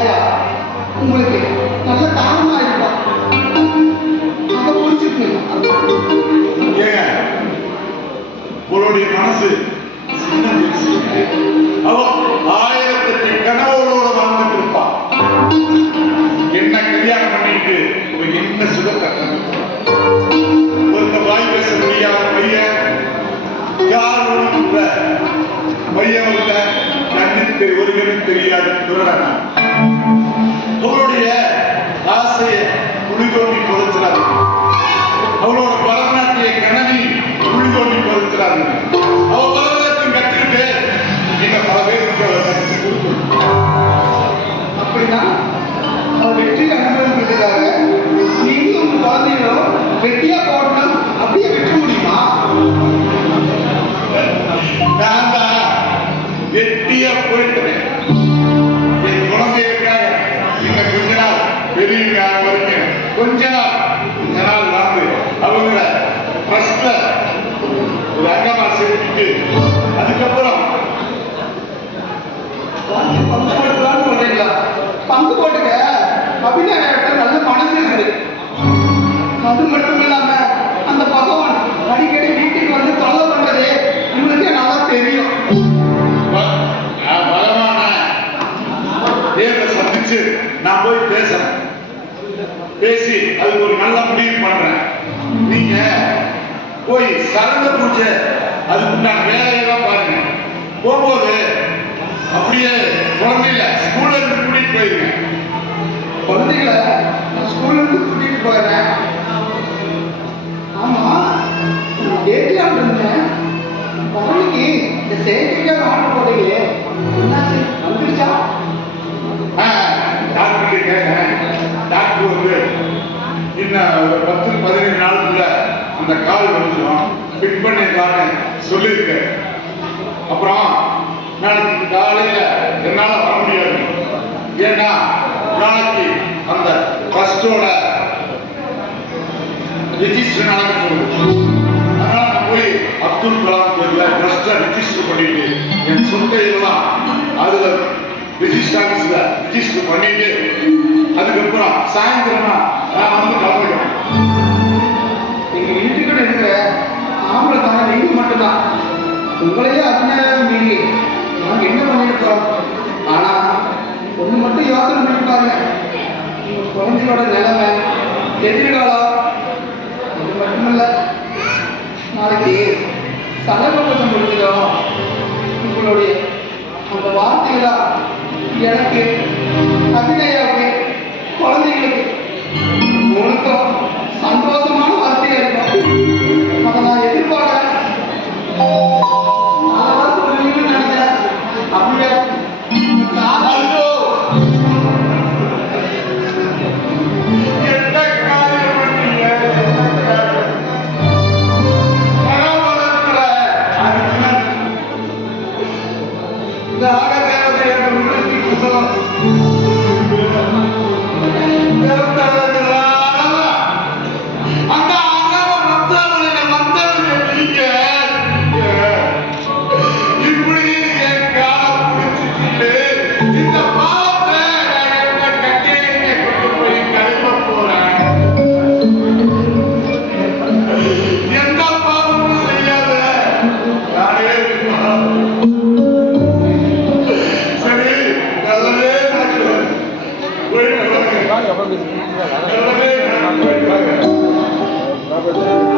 ஆயா உங்களுக்கு நல்ல தாரமா இருப்பா, அதை புரிச்சுக்கணும். ஏங்க உங்களுடைய மனசு அவ 1008 கனவுகளோட வாழ்ந்துட்டு இருப்பா. என்ன கல்யாணம் பண்ணிட்டு என்ன சுகத்தை ஒரு வாய் பேச முடியாத பையன், யாரும் பையன் கண்ணுக்கு ஒரு கண்ணு தெரியாது துறடனா. அவளுடைய ஆசையை புலிகோண்டி பொறுத்துறாரு, அவளோட பரதநாட்டிய கனவி புலிகோண்டி பொறுத்துறாரு. அவ பரதநாட்டியம் கற்றுக்கிட்டு நீங்க பல பேருக்கு அப்படின்னா அவர் வெற்றி அனுபவிக்கிறதுக்காக நீங்களும் உங்க குழந்தைகளும் வெட்டியா போடணும் அப்படியே வெட்ட முடியுமா? நான் தான் வெட்டியா போயிட்டேன். என் குழந்தைகளுக்காக நீங்க கொஞ்ச நாள் பெரிய வரைக்கும் கொஞ்ச நாள் வாழ்ந்து அவங்கள ஃபர்ஸ்ட்ல ஒரு அங்கமா சேர்த்துட்டு அதுக்கப்புறம் பங்கு போட்டுக்கலாம்னு சொல்றீங்களா? பங்கு போட்டுக்க அபிநயத்தை நல்ல மனசு இருக்கு. அது மட்டும் இல்லாம அந்த பகவான் அடிக்கடி வீட்டுக்கு வந்து தொல்லை பண்றது உங்களுக்கே நல்லா தெரியும். பலமான தேவரை சந்திச்சு நான் போய் பேசி அதுக்கு ஒரு நல்ல முடிவு பண்றேன். நீங்க போய் சரந்த பூஜை அதுக்கு நான் வேலையெல்லாம் பாருங்க. போகும்போது அப்படியே குழந்தைல ஸ்கூல்ல இருந்து கூட்டிட்டு போயிருங்க. குழந்தைகளை ஸ்கூல்ல இருந்து கூட்டிட்டு போயிடுறேன். ஆமா, டேட்லாம் இருந்தேன். குழந்தைக்கு இந்த செயற்கைக்காக ஆர்டர் போட்டீங்களே, என்னாச்சு? வந்துருச்சா? டாக்டர் கேட்டேன். டாக்டர் வந்து இன்னும் ஒரு 10-15 நாளுக்குள்ள அந்த கால் வந்துடும், ஃபிட் பண்ணிருக்கான்னு சொல்லியிருக்கேன். அப்புறம் நாளைக்கு காலையில என்னால வர முடியாது. ஏன்னா நாளைக்கு அந்த ஃபர்ஸ்டோட ரெஜிஸ்டர் நடக்க போகுது. அதனால நான் போய் அப்துல் கலாம் பேர்ல ட்ரஸ்ட ரெஜிஸ்டர் பண்ணிட்டு என் சொந்த இதெல்லாம் அதுல ரெஜிஸ்டர் ஆஃபீஸ்ல ரெஜிஸ்டர் பண்ணிட்டு அதுக்கப்புறம் சாயந்தரமா நான் வந்து கிளம்பிடுவேன். எங்க வீட்டுக்கிட்ட இருக்கிற ஆம்பளை தானே நீங்க மட்டும்தான். உங்களையே அபிநயம் மீறி நாங்க என்ன பண்ணிருக்கோம்? ஆனா ஒண்ணு மட்டும் யோசனை பண்ணி பாருங்க, உங்க குழந்தையோட நிலைமை எதிர்காலம். அது மட்டுமல்ல, நாளைக்கு சலபம் முடிஞ்சதும் உங்களுடைய அந்த வார்த்தைகளா எனக்கு அபிநயாவுக்கு குழந்தைங்களுக்கு உங்களுக்கும் சந்தோஷமான வார்த்தையா இருக்கும். அதை நான் எதிர்பார்க்கிறேன். அதான் சொல்லுவீங்கன்னு நினைக்கிறேன். அப்படியே எந்த பாவமும் செய்யாத